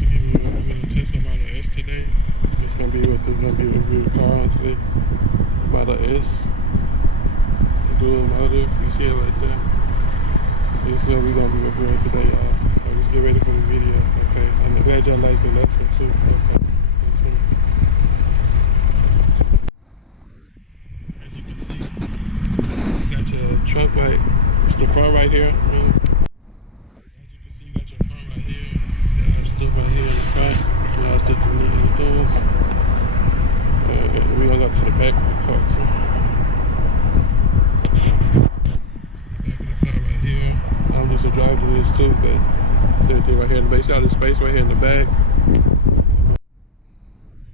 Actually, we're gonna test the Model S today. It's gonna be what we're gonna be reviewing the car on today. Model S, dual motor. You see it right there. This is what we're gonna be reviewing today, y'all. So let's get ready for the video. Okay, I'm glad y'all like the last one too. Okay, let's see. As you can see, you got your trunk right. It's the front right here. I mean, as you can see, you got your front right here. You got stuff right here in the front. You got stuff you need to do. We're gonna go to the back of the car too. Back of the car right here. I'm just a driver to this too, but it's everything right here in the back. See all this space right here in the back.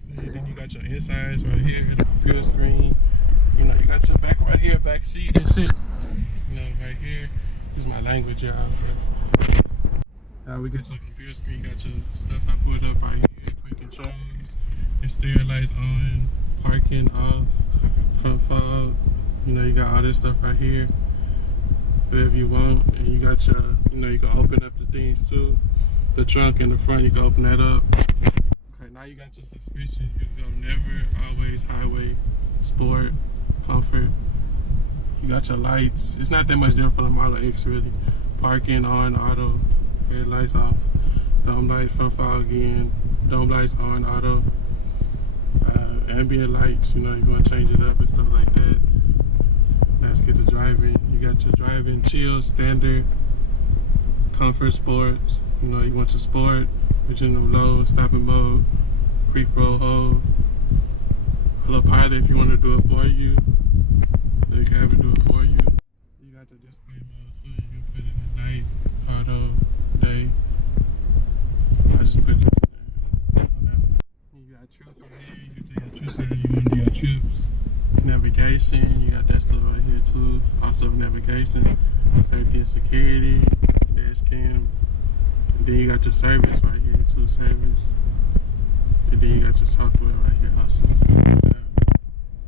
See, then you got your insides right here, the computer screen. You know, you got your back right here, back seat and shit. You know, right here. This is my language, y'all. Now we get your computer screen, got your stuff I put up right here, quick controls, your steering lights on, parking off, front fog. You know, you got all this stuff right here. Whatever you want, and you got your, you know, you can open up the things too. The trunk in the front, you can open that up. Okay, now you got your suspension. You can go never, always, highway, sport, comfort. You got your lights. It's not that much different from the Model X really. Parking on, auto, red lights off, dome lights, front fog again, dome lights on, auto, ambient lights. You know, you're gonna change it up and stuff like that. Let's get to driving. You got your driving, chill, standard, comfort, sports. You know, you want your sport, original low, stopping mode, quick roll, hold. Autopilot if you want to do it for you. They can have it do it for you. You got the display mode too. You can put it in night, auto, day. I just put it in there. You got trips right here. You can do your trips here. You want to do your trips. Navigation, you got that stuff right here too. Also navigation, safety and security, dash cam. And then you got your service right here too, service. And then you got your software right here also. So,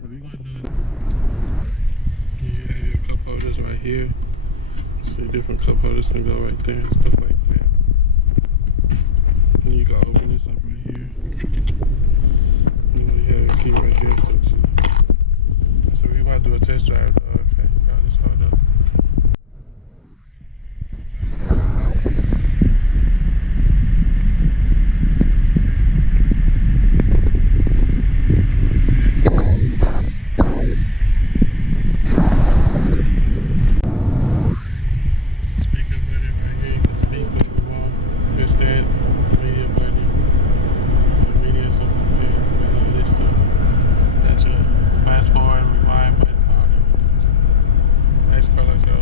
we're gonna do it. Yeah, your cup holders right here. See, different cup holders can go right there and stuff like that. And you can open this up right here. You know, you have a key right here too. So we about to do a test drive though. Okay, y'all just hold up. Speaker button right here. You can speak what you want. Just that media button. For media stuff like that. You got all this stuff. Got your fast forward, rewind button, all that. Nice color, so. The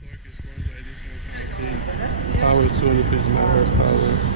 torque is 486 power-feet. Power 259 horsepower.